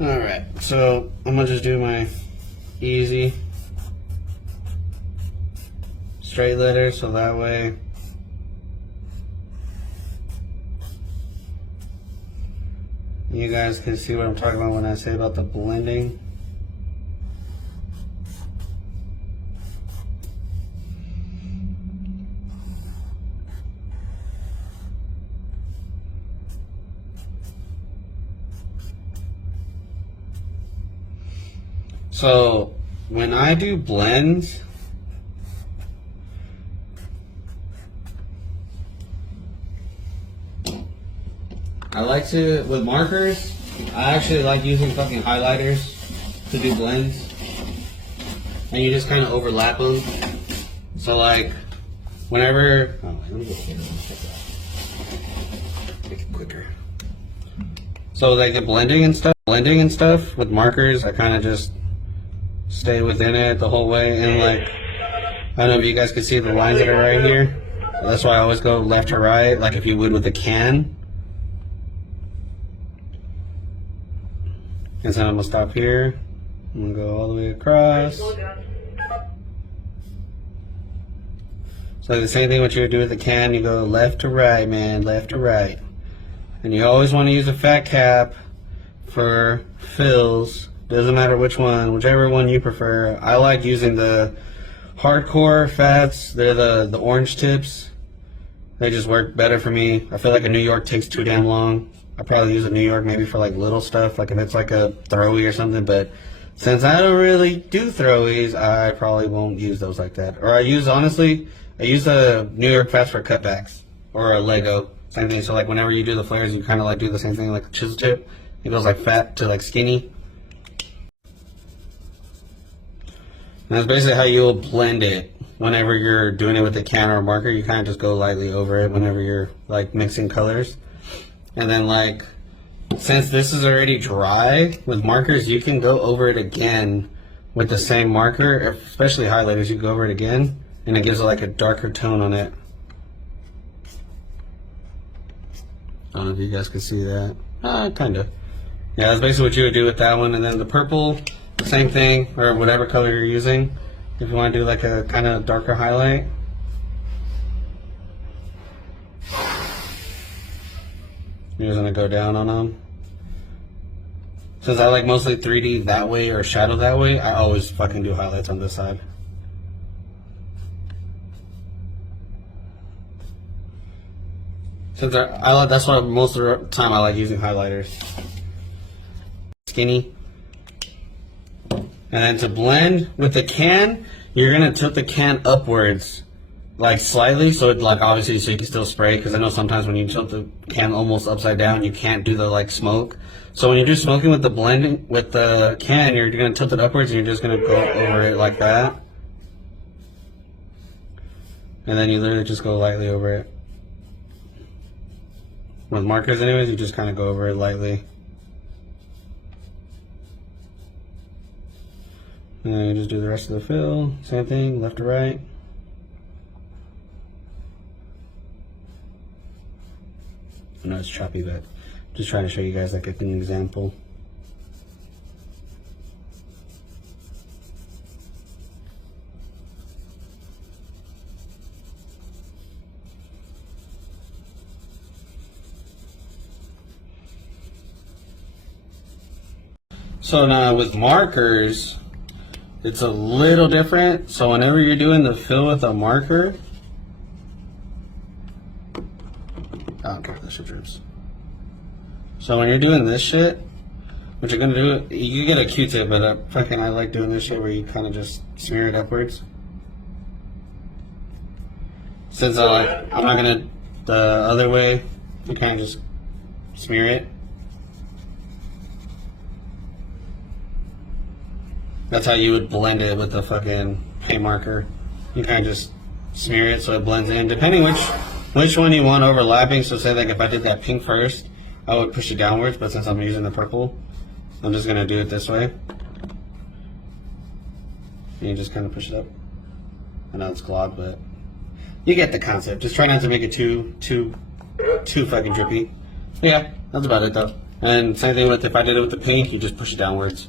Alright, so I'm gonna just do my easy straight letters so that way you guys can see what I'm talking about when I say about the blending. So when I do blends, I like to, with markers, I actually like using fucking highlighters to do blends. And you just kind of overlap them. So like, whenever, oh wait, let me go here, let me check that. Make it quicker. So like the blending and stuff with markers, I kind of just stay within it the whole way. And like, I don't know if you guys can see the lines that are right here. That's why I always go left to right, like if you would with a can. And then I'm gonna stop here. I'm gonna go all the way across. So the same thing what you would do with the can, you go left to right, man, left to right. And you always want to use a fat cap for fills. Doesn't matter which one, whichever one you prefer. I like using the hardcore fats. They're the orange tips. They just work better for me. I feel like a New York takes too damn long. I probably use a New York maybe for like little stuff, like if it's like a throwy or something, but since I don't really do throwies, I probably won't use those like that. Or I use a New York fats for cutbacks, or a Lego, same thing. So like whenever you do the flares, you kind of like do the same thing like a chisel tip. It goes like fat to like skinny. And that's basically how you'll blend it. Whenever you're doing it with a can or a marker, you kind of just go lightly over it whenever you're like mixing colors. And then like, since this is already dry, with markers you can go over it again with the same marker, especially highlighters, you go over it again and it gives it like a darker tone on it. I don't know if you guys can see that. Kinda. Yeah, that's basically what you would do with that one. And then the purple, same thing, or whatever color you're using. If you want to do like a kind of darker highlight. You're just gonna go down on them. Since I like mostly 3D that way or shadow that way, I always fucking do highlights on this side. Since that's why most of the time I like using highlighters. Skinny. And then to blend with the can, you're gonna tilt the can upwards. Like slightly, so it like obviously so you can still spray, because I know sometimes when you tilt the can almost upside down you can't do the like smoke. So when you do smoking with the blending with the can, you're gonna tilt it upwards and you're just gonna go over it like that. And then you literally just go lightly over it. With markers anyways, you just kinda go over it lightly. And then you just do the rest of the fill, same thing, left to right. I know it's choppy, but just trying to show you guys like an example. So now with markers, it's a little different. So whenever you're doing the fill with a marker, I don't care if this shit drips. So when you're doing this shit, what you're gonna do, you get a Q-tip, but I like doing this shit where you kind of just smear it upwards. Since I'm not gonna the other way, you kind of just smear it. That's how you would blend it with the fucking paint marker. You kind of just smear it so it blends in, depending which one you want overlapping. So say like if I did that pink first, I would push it downwards, but since I'm using the purple, I'm just gonna do it this way. And you just kind of push it up. I know it's clogged, but you get the concept. Just try not to make it too fucking drippy. Yeah, that's about it though. And same thing with if I did it with the paint, you just push it downwards.